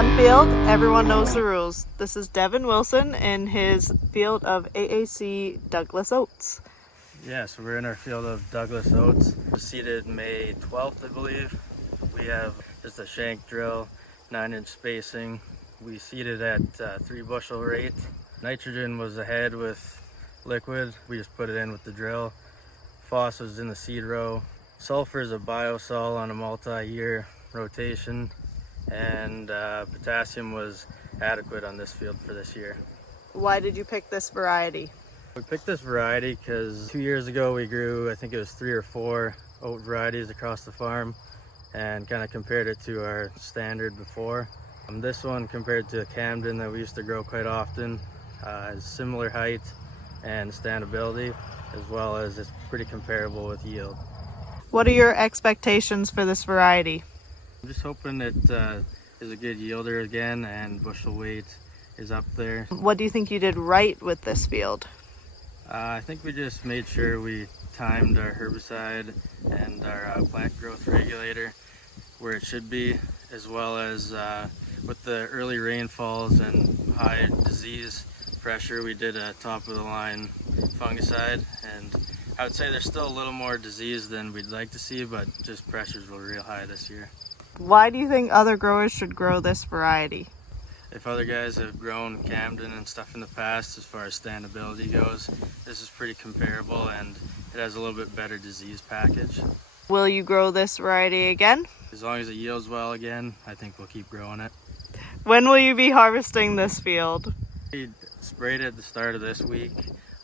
One field, everyone knows the rules. This is Devin Wilson in his field of AAC Douglas Oats. Yeah, so we're in our field of Douglas Oats. We're seeded May 12th, I believe. We have just a shank drill, 9-inch spacing. We seeded at 3 bushel rate. Nitrogen was ahead with liquid. We just put it in with the drill. Phos was in the seed row. Sulfur is a biosol on a multi-year rotation. And potassium was adequate on this field for this year. Why did you pick this variety? We picked this variety because 2 years ago we grew, I think it was 3 or 4 oat varieties across the farm and kind of compared it to our standard before. This one compared to Camden that we used to grow quite often has similar height and standability, as well as it's pretty comparable with yield. What are your expectations for this variety? I'm just hoping it is a good yielder again and bushel weight is up there. What do you think you did right with this field? I think we just made sure we timed our herbicide and our plant growth regulator where it should be, as well as with the early rainfalls and high disease pressure, we did a top of the line fungicide, and I would say there's still a little more disease than we'd like to see, but just pressures were real high this year. Why do you think other growers should grow this variety? If other guys have grown Camden and stuff in the past, as far as standability goes, this is pretty comparable and it has a little bit better disease package. Will you grow this variety again? As long as it yields well again, I think we'll keep growing it. When will you be harvesting this field? We sprayed it at the start of this week.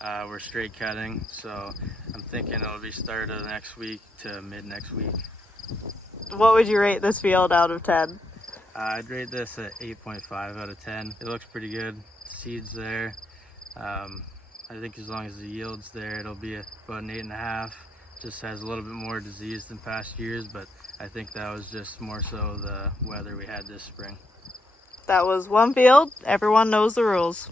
We're straight cutting, so I'm thinking it'll be start of next week to mid next week. What would you rate this field out of 10? I'd rate this at 8.5 out of 10. It looks pretty good. Seeds there. I think as long as the yield's there, it'll be about an 8.5. Just has a little bit more disease than past years, but I think that was just more so the weather we had this spring. That was one field, everyone knows the rules.